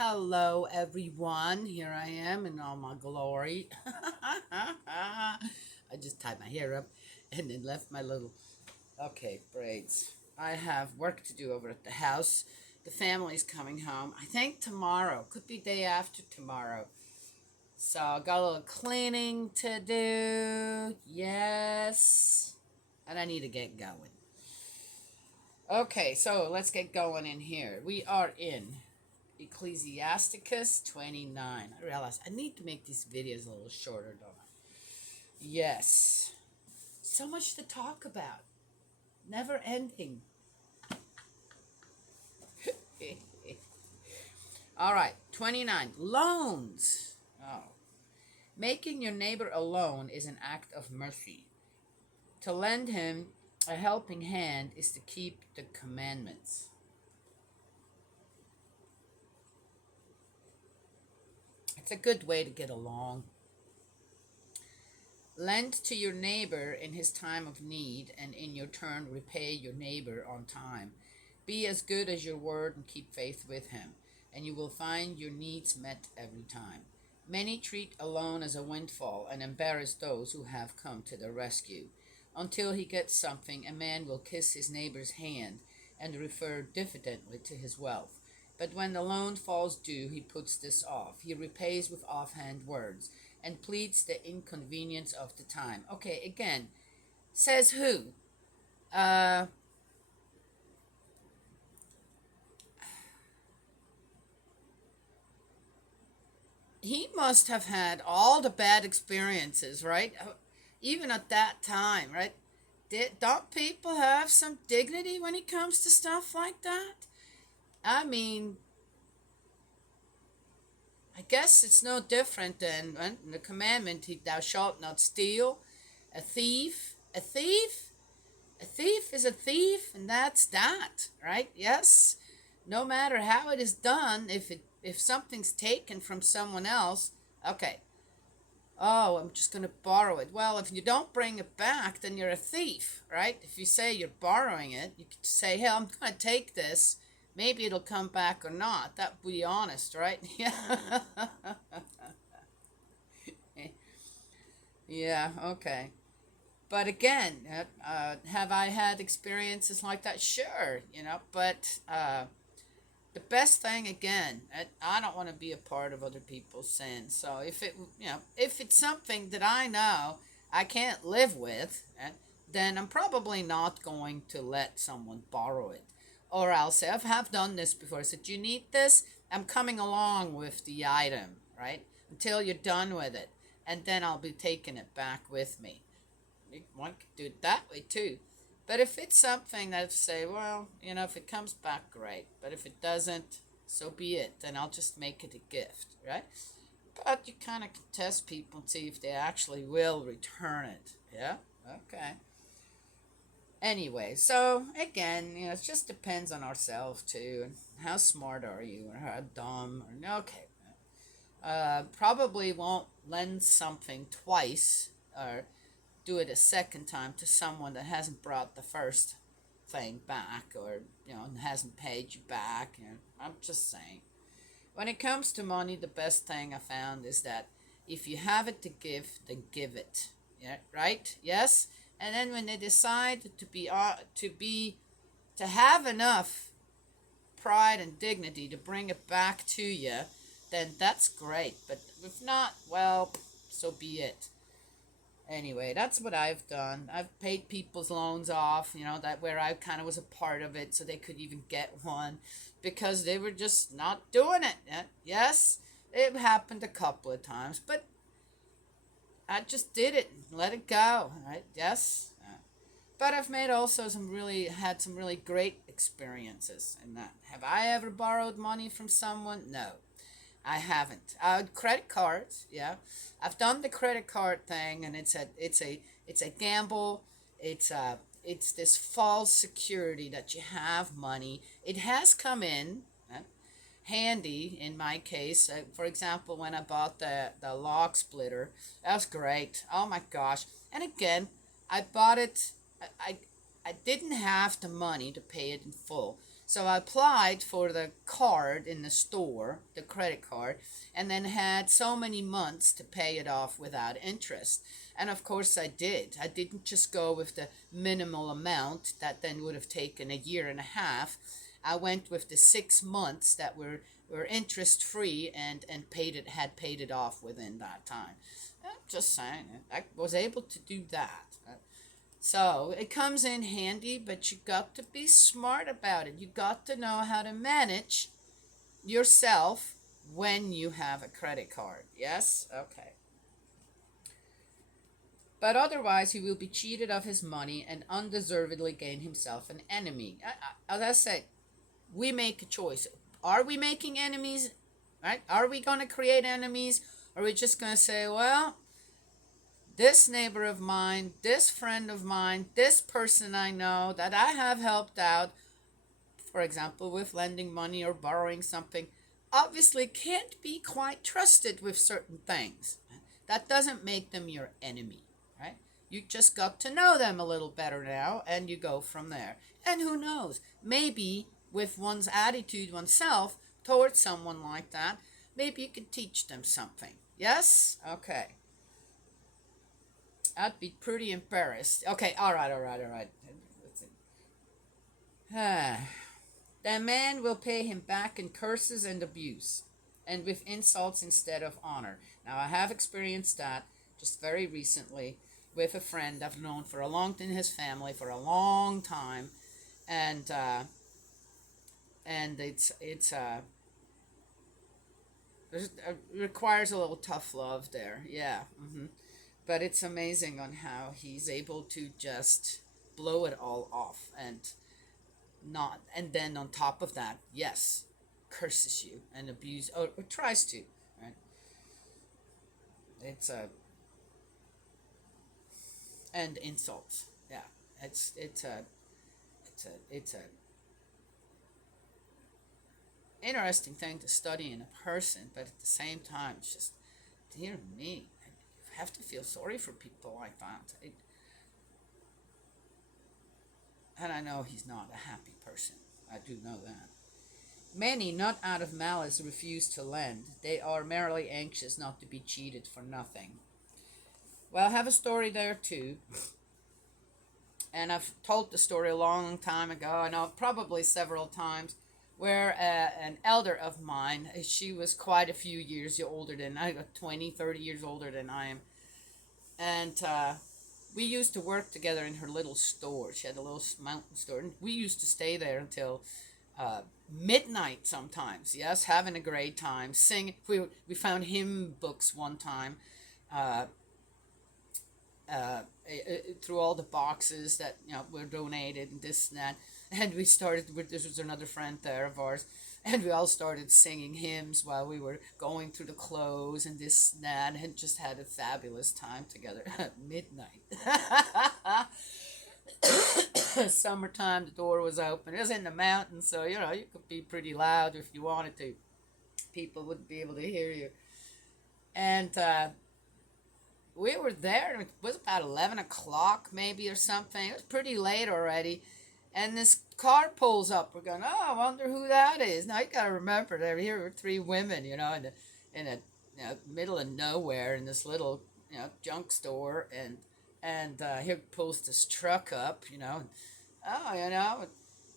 Hello, everyone. Here I am in all my glory. I just tied my hair up and then left my little, okay, braids. I have work to do over at the house. The family's coming home. I think tomorrow, could be day after tomorrow. So I got a little cleaning to do. Yes. And I need to get going. Okay, so let's get going in here. We are in Ecclesiasticus 29. I realize I need to make these videos a little shorter, don't I? Yes. So much to talk about. Never ending. All right, 29. Loans. Oh. Making your neighbor a loan is an act of mercy. To lend him a helping hand is to keep the commandments. It's a good way to get along. Lend to your neighbor in his time of need, and in your turn repay your neighbor on time. Be as good as your word and keep faith with him, and you will find your needs met every time. Many treat a loan as a windfall and embarrass those who have come to their rescue. Until he gets something, a man will kiss his neighbor's hand and refer diffidently to his wealth. But when the loan falls due, he puts this off. He repays with offhand words and pleads the inconvenience of the time. Okay, again, says who? Uh, he must have had all the bad experiences, right? Even at that time, right? Don't people have some dignity when it comes to stuff like that? I mean, I guess it's no different than the commandment, thou shalt not steal. A thief, a thief, a thief is a thief, and that's that, right? Yes. No matter how it is done, if something's taken from someone else, okay. Oh, I'm just going to borrow it. Well, if you don't bring it back, then you're a thief, right? If you say you're borrowing it, you could say, "Hey, I'm going to take this. Maybe it'll come back or not." That would be honest, right? Yeah. Yeah, okay. But again, have I had experiences like that? Sure, but the best thing again, I don't want to be a part of other people's sins. So if it's something that I know I can't live with, then I'm probably not going to let someone borrow it. Or I'll say, I have done this before. I said, "Do you need this? I'm coming along with the item, right? Until you're done with it. And then I'll be taking it back with me." One could do it that way too. But if it's something that say, well, if it comes back, great. But if it doesn't, so be it. Then I'll just make it a gift, right? But you kind of can test people and see if they actually will return it. Yeah? Okay. Anyway, so again, it just depends on ourselves too. And how smart are you or how dumb? Okay. Probably won't lend something twice or do it a second time to someone that hasn't brought the first thing back or hasn't paid you back. I'm just saying, when it comes to money, the best thing I found is that if you have it to give, then give it. Yeah, right? Yes. And then when they decide to have enough pride and dignity to bring it back to you, then that's great. But if not, well, so be it. Anyway, that's what I've done. I've paid people's loans off, that where I kind of was a part of it so they could even get one because they were just not doing it. Yes, it happened a couple of times, but I just did it and let it go, right? Yes. But I've had some really great experiences in that. Have I ever borrowed money from someone? No. I haven't. Credit cards, yeah. I've done the credit card thing, and it's a gamble. It's this false security that you have money. It has come in handy in my case. For example, when I bought the log splitter, that was great. Oh my gosh! And again, I bought it. I didn't have the money to pay it in full. So I applied for the card in the store, the credit card, and then had so many months to pay it off without interest. And of course I did. I didn't just go with the minimal amount that then would have taken a year and a half. I went with the 6 months that were interest free and paid it off within that time. Just saying, I was able to do that. So it comes in handy, but you got to be smart about it. You got to know how to manage yourself when you have a credit card. Yes? Okay. But otherwise, he will be cheated of his money and undeservedly gain himself an enemy. As I said, we make a choice. Are we making enemies? Right? Are we going to create enemies? Or are we just going to say, well, this neighbor of mine, this friend of mine, this person I know that I have helped out, for example, with lending money or borrowing something, obviously can't be quite trusted with certain things. That doesn't make them your enemy, right? You just got to know them a little better now, and you go from there. And who knows, maybe with one's attitude, oneself, towards someone like that, maybe you could teach them something. Yes? Okay. I'd be pretty embarrassed. Okay, all right. The man will pay him back in curses and abuse, and with insults instead of honor. Now, I have experienced that just very recently with a friend I've known for a long time, in his family for a long time, and it requires a little tough love there. Yeah. But it's amazing on how he's able to just blow it all off and then on top of that, yes, curses you and abuse or tries to, right? It's a and insults. Yeah, it's a interesting thing to study in a person, but at the same time, it's just, dear me, you have to feel sorry for people like that. And I know he's not a happy person. I do know that. Many, not out of malice, refuse to lend. They are merely anxious not to be cheated for nothing. Well, I have a story there too. And I've told the story a long time ago. I know probably several times. Where an elder of mine, she was quite a few years older than I, 20, 30 years older than I am. And we used to work together in her little store. She had a little mountain store. And we used to stay there until midnight sometimes. Yes, having a great time. Sing. We found hymn books one time. Uh, through all the boxes that were donated and this and that, and we started with this was another friend there of ours, and we all started singing hymns while we were going through the clothes and this and that, and just had a fabulous time together at midnight. Summertime, the door was open. It was in the mountains, so you could be pretty loud if you wanted to. People wouldn't be able to hear you, and we were there. It was about 11 o'clock maybe or something. It was pretty late already. And this car pulls up. We're going, oh, I wonder who that is. Now, you got to remember, here were three women, in a middle of nowhere in this little, junk store. And here pulls this truck up,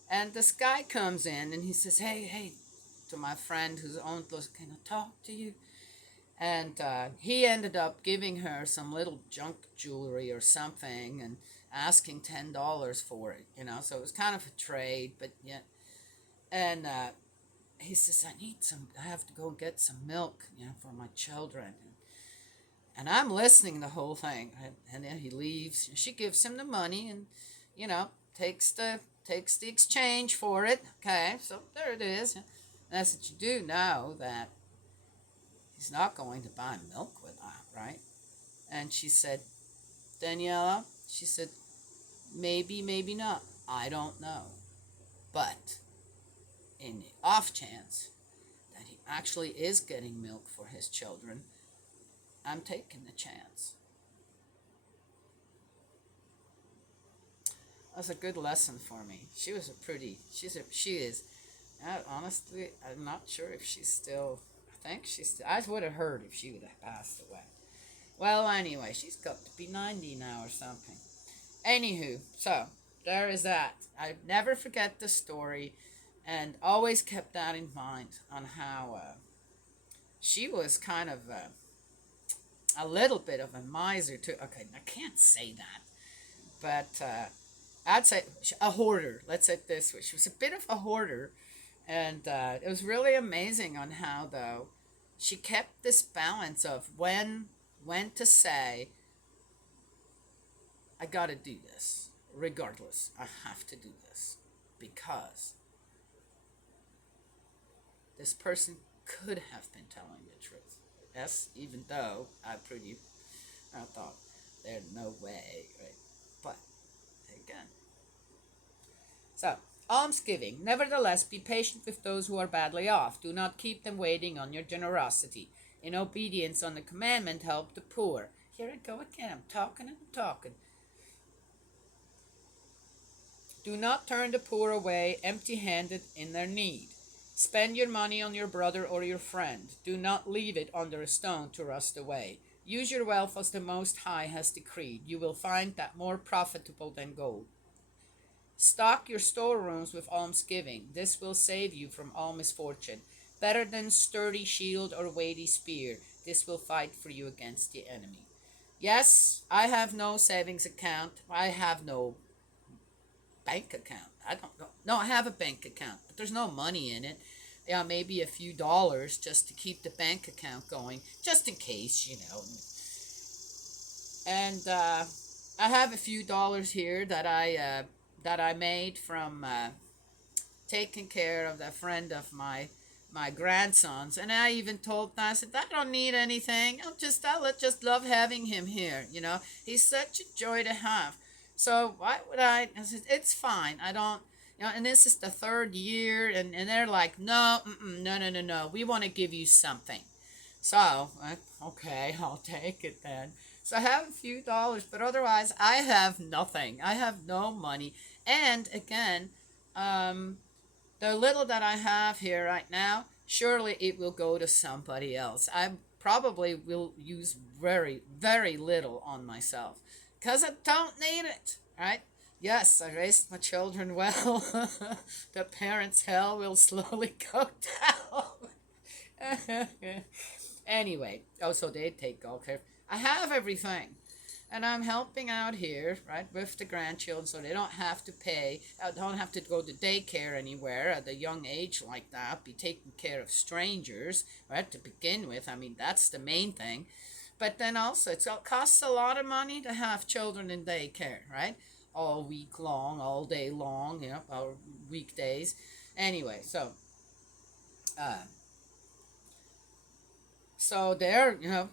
And this guy comes in and he says, hey, to my friend who's owned those, can I talk to you? And he ended up giving her some little junk jewelry or something and asking $10 for it, So it was kind of a trade, but yeah. And he says, I have to go get some milk, for my children. And I'm listening the whole thing. And then he leaves. She gives him the money and, takes the exchange for it. Okay, so there it is. And that's what you do know that he's not going to buy milk with that, right? And she said, Daniela, she said, maybe, maybe not. I don't know. But in the off chance that he actually is getting milk for his children, I'm taking the chance. That's a good lesson for me. She is. Honestly, I'm not sure if she's still. I think she's still. I would have heard if she would have passed away. Well, anyway, she's got to be 90 now or something. Anywho, so there is that. I never forget the story, and always kept that in mind on how she was kind of a little bit of a miser too. Okay, I can't say that, but I'd say a hoarder. Let's say it this way: she was a bit of a hoarder, and it was really amazing on how though she kept this balance of when to say, I gotta do this. Regardless, I have to do this because this person could have been telling the truth. Yes, even though I thought there's no way, right? But again, so almsgiving. Nevertheless, be patient with those who are badly off. Do not keep them waiting on your generosity. In obedience on the commandment, help the poor. Here I go again. I'm talking and I'm talking. Do not turn the poor away empty handed in their need. Spend your money on your brother or your friend. Do not leave it under a stone to rust away. Use your wealth as the Most High has decreed. You will find that more profitable than gold. Stock your storerooms with almsgiving. This will save you from all misfortune. Better than sturdy shield or weighty spear. This will fight for you against the enemy. Yes, I have no savings account. I have no bank account. I don't know. No, I have a bank account, but there's no money in it. Yeah, maybe a few dollars just to keep the bank account going, just in case, you know. And I have a few dollars here that I made from taking care of a friend of my grandsons, and I even told them, I said, I don't need anything. I just love having him here. You know, he's such a joy to have. So why would I said, it's fine. I don't, you know, and this is the third year, and they're like, no, no, no, no, no. We want to give you something. So, okay, I'll take it then. So I have a few dollars, but otherwise I have nothing. I have no money. And again, the little that I have here right now, surely it will go to somebody else. I probably will use very, very little on myself because I don't need it, right? Yes, I raised my children well. The parents' hell will slowly go down. Anyway, oh, so they take all care. I have everything. And I'm helping out here, right, with the grandchildren so they don't have to pay, don't have to go to daycare anywhere at a young age like that, be taking care of strangers, right, to begin with. I mean, that's the main thing. But then also, it costs a lot of money to have children in daycare, right? All week long, all day long, you know, or weekdays. Anyway, uh, so there, you know,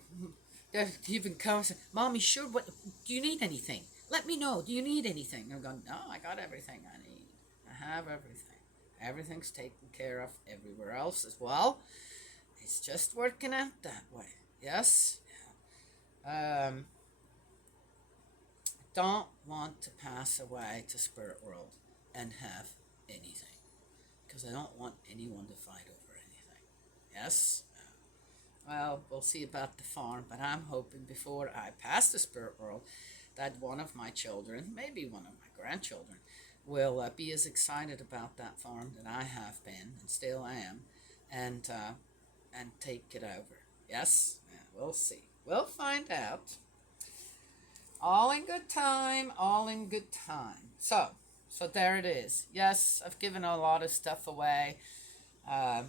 they even comes, Mommy, sure, what, do you need anything? Let me know, do you need anything? I'm going, no, I got everything I need. I have everything. Everything's taken care of everywhere else as well. It's just working out that way. Yes? Um, don't want to pass away to spirit world and have anything. Because I don't want anyone to fight over anything. Yes? Well, we'll see about the farm, but I'm hoping before I pass the spirit world that one of my children, maybe one of my grandchildren, will be as excited about that farm that I have been and still am, and take it over. Yes, yeah, we'll see. We'll find out. All in good time. All in good time. So there it is. Yes, I've given a lot of stuff away. Uh,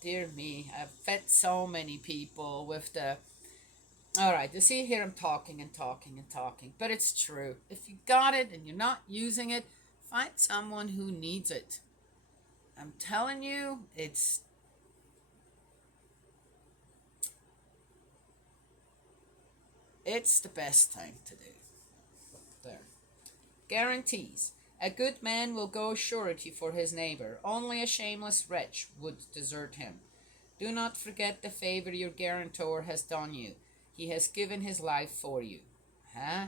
Dear me, I've fed so many people with the. Alright, you see here I'm talking and talking and talking, but it's true. If you got it and you're not using it, find someone who needs it. I'm telling you, it's the best thing to do. There. Guarantees. A good man will go surety for his neighbor. Only a shameless wretch would desert him. Do not forget the favor your guarantor has done you. He has given his life for you. Huh?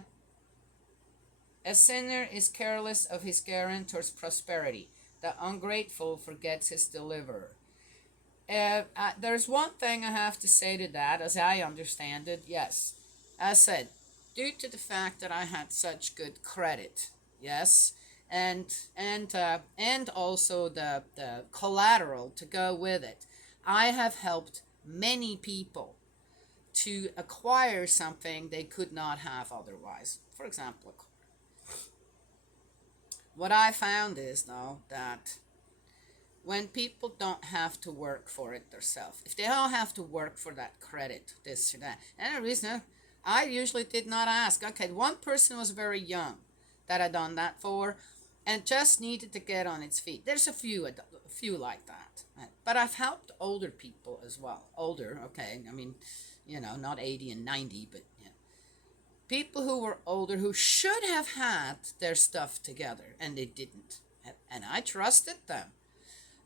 A sinner is careless of his guarantor's prosperity. The ungrateful forgets his deliverer. There's one thing I have to say to that, as I understand it. Yes, I said, due to the fact that I had such good credit, yes, and also the collateral to go with it, I have helped many people to acquire something they could not have otherwise. For example, what I found is though that when people don't have to work for it themselves, if they don't have to work for that credit, this or that, and the reason I usually did not ask. Okay, one person was very young that I done that for, and just needed to get on its feet. There's a few like that, but I've helped older people as well. Older, okay, I mean, not 80 and 90, but people who were older who should have had their stuff together and they didn't, and I trusted them.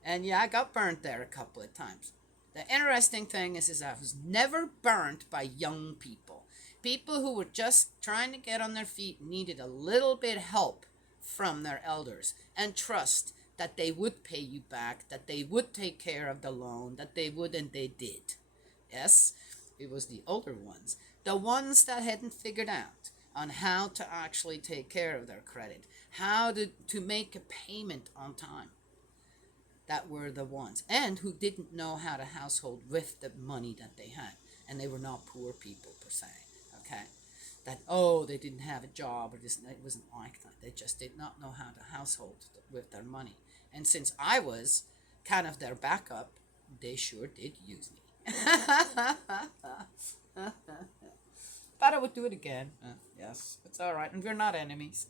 And yeah, I got burnt there a couple of times. The interesting thing is I was never burnt by young people. People who were just trying to get on their feet needed a little bit help from their elders and trust that they would pay you back, that they would take care of the loan, that they would, and they did. Yes, it was the older ones. The ones that hadn't figured out on how to actually take care of their credit, how to make a payment on time, that were the ones, and who didn't know how to household with the money that they had, and they were not poor people per se. Okay, that they didn't have a job or this, it wasn't like that. They just did not know how to household with their money, and since I was kind of their backup, they sure did use me. But I would do it again. Yes, it's all right, and we're not enemies.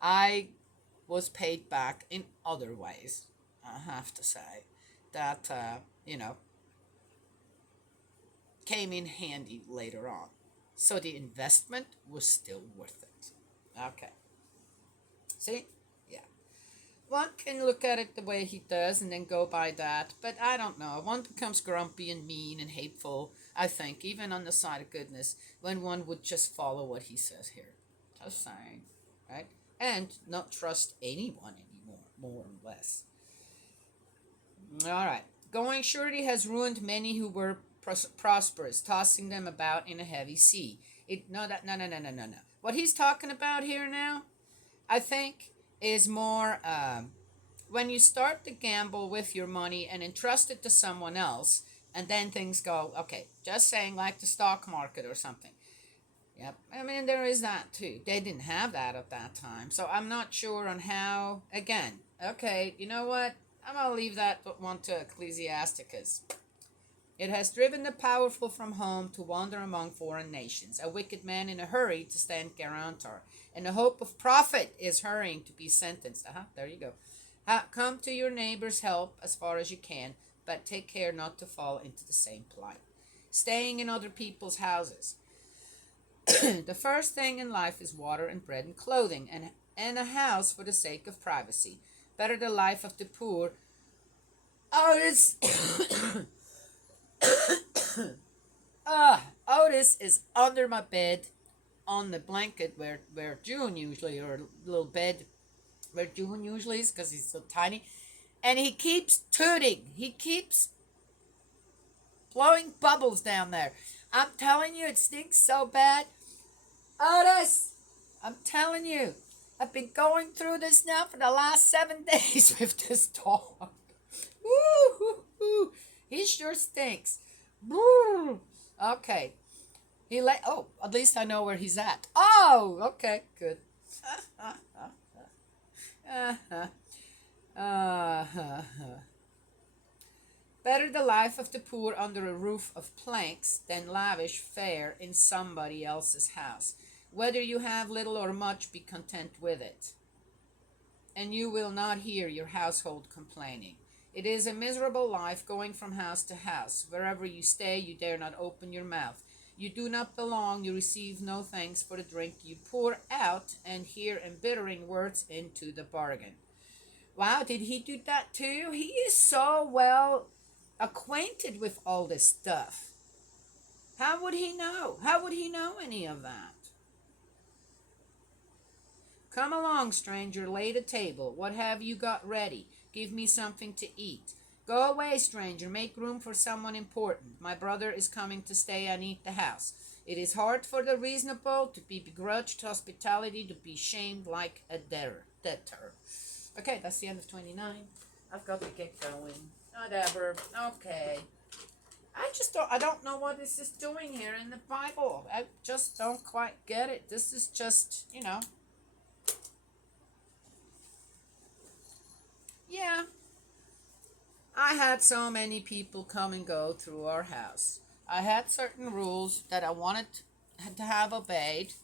I was paid back in other ways, I have to say, that, came in handy later on. So the investment was still worth it. Okay. See? Yeah. One can look at it the way he does and then go by that, but I don't know. One becomes grumpy and mean and hateful, I think, even on the side of goodness, when one would just follow what he says here. Just saying. Right? And not trust anyone anymore, more or less. All right. Going surety has ruined many who were prosperous, tossing them about in a heavy sea. No. What he's talking about here now, I think, is more when you start to gamble with your money and entrust it to someone else, and then things go, okay, just saying, like the stock market or something. Yep, I mean, there is that too. They didn't have that at that time. So I'm not sure on how, again, okay, you know what? I'm going to leave that one to Ecclesiasticus. It has driven the powerful from home to wander among foreign nations, a wicked man in a hurry to stand guarantor, and the hope of profit is hurrying to be sentenced. There you go. Come to your neighbor's help as far as you can, but take care not to fall into the same plight. Staying in other people's houses. The first thing in life is water and bread and clothing, and a house for the sake of privacy. Better the life of the poor. Otis, Otis is under my bed, on the blanket where June usually, or little bed where June usually is, because he's so tiny, and he keeps tooting. He keeps blowing bubbles down there. I'm telling you, it stinks so bad. Otis, I'm telling you, I've been going through this now for the last 7 days with this dog. Woo. He sure stinks. Woo. Okay. At least I know where he's at. Oh, okay, good. Better the life of the poor under a roof of planks than lavish fare in somebody else's house. Whether you have little or much, be content with it, and you will not hear your household complaining. It is a miserable life going from house to house. Wherever you stay, you dare not open your mouth. You do not belong, you receive no thanks for the drink you pour out, and hear embittering words into the bargain. Wow, did he do that too? He is so well acquainted with all this stuff. How would he know? How would he know any of that? Come along, stranger, lay the table. What have you got ready? Give me something to eat. Go away, stranger, make room for someone important. My brother is coming to stay and eat the house. It is hard for the reasonable to be begrudged hospitality, to be shamed like a debtor. Okay, that's the end of 29. I've got to get going. Whatever. Okay. I don't know what this is doing here in the Bible. I just don't quite get it. This is just, yeah. I had so many people come and go through our house. I had certain rules that I wanted to have obeyed.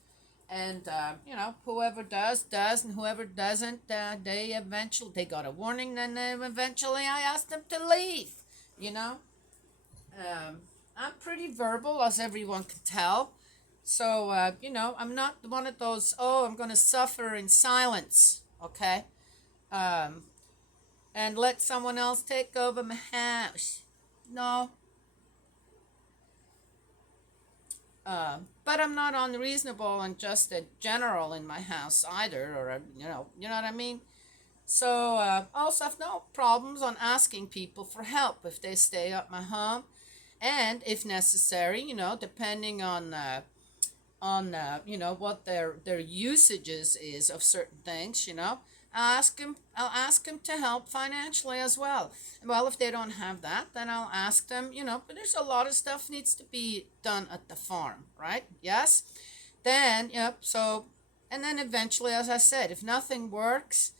And, whoever does, and whoever doesn't, they got a warning, then eventually I asked them to leave, you know. I'm pretty verbal, as everyone can tell. So, I'm not one of those, oh, I'm going to suffer in silence, okay? Um, and let someone else take over my house. No. But I'm not unreasonable and just a general in my house either, or, you know what I mean? So, also have no problems on asking people for help if they stay at my home. And if necessary, depending on what their usages is of certain things, I'll ask them to help financially as well. Well, if they don't have that, then I'll ask them, but there's a lot of stuff needs to be done at the farm, right? Yes. Then, yep. So, and then eventually, as I said, if nothing works,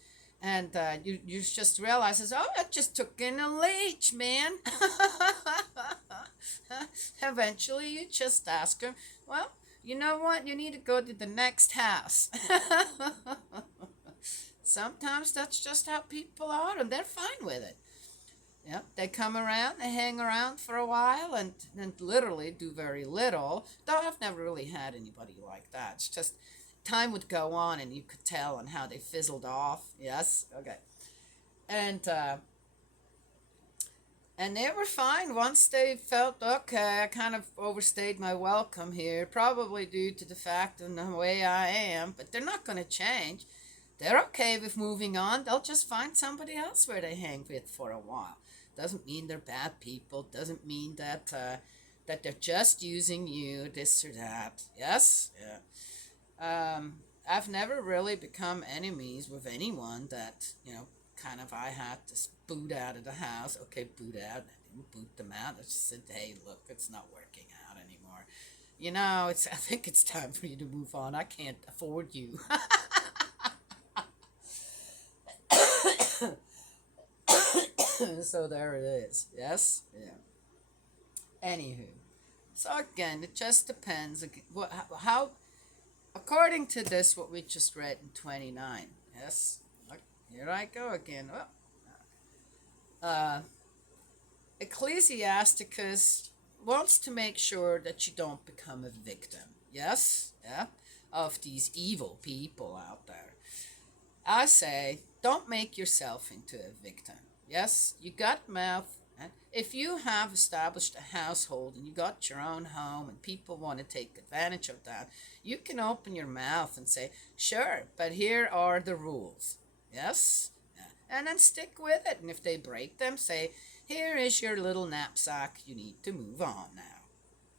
and you just realize, oh, I just took in a leech, man. Eventually, you just ask them, well, you know what? You need to go to the next house. Sometimes that's just how people are, and they're fine with it. Yep, they come around, they hang around for a while, and literally do very little. Though I've never really had anybody like that. It's just time would go on, and you could tell on how they fizzled off. Yes, okay, and and they were fine once they felt, okay, I kind of overstayed my welcome here, probably due to the fact of the way I am. But they're not going to change. They're okay with moving on. They'll just find somebody else where they hang with for a while. Doesn't mean they're bad people. Doesn't mean that that they're just using you, this or that. Yes? Yeah. I've never really become enemies with anyone that, kind of I had to boot out of the house. Okay, boot out. I didn't boot them out. I just said, hey, look, it's not working out anymore. I think it's time for you to move on. I can't afford you. So there it is. Yes? Yeah. Anywho. So again, it just depends. How, according to this, what we just read in 29. Yes? Here I go again. Uh, Ecclesiasticus wants to make sure that you don't become a victim. Yes? Yeah? Of these evil people out there. I say, don't make yourself into a victim. Yes, you got mouth. And if you have established a household and you got your own home and people want to take advantage of that, you can open your mouth and say, sure, but here are the rules. Yes? And then stick with it. And if they break them, say, here is your little knapsack. You need to move on now.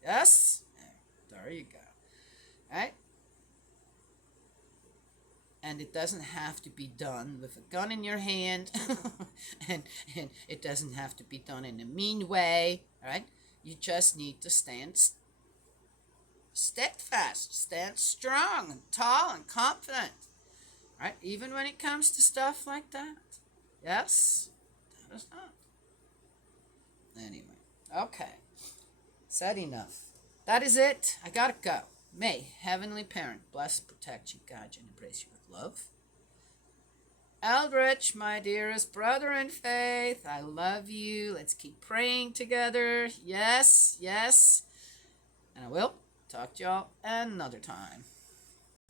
Yes? There you go. Right? And it doesn't have to be done with a gun in your hand. and it doesn't have to be done in a mean way. Right? You just need to stand steadfast, stand strong and tall and confident. Right? Even when it comes to stuff like that. Yes? That is not. Anyway. Okay. Said enough. That is it. I gotta go. May Heavenly Parent bless, protect you, guide you, and embrace you with love. Eldritch, my dearest brother in faith, I love you. Let's keep praying together. Yes, yes. And I will talk to y'all another time.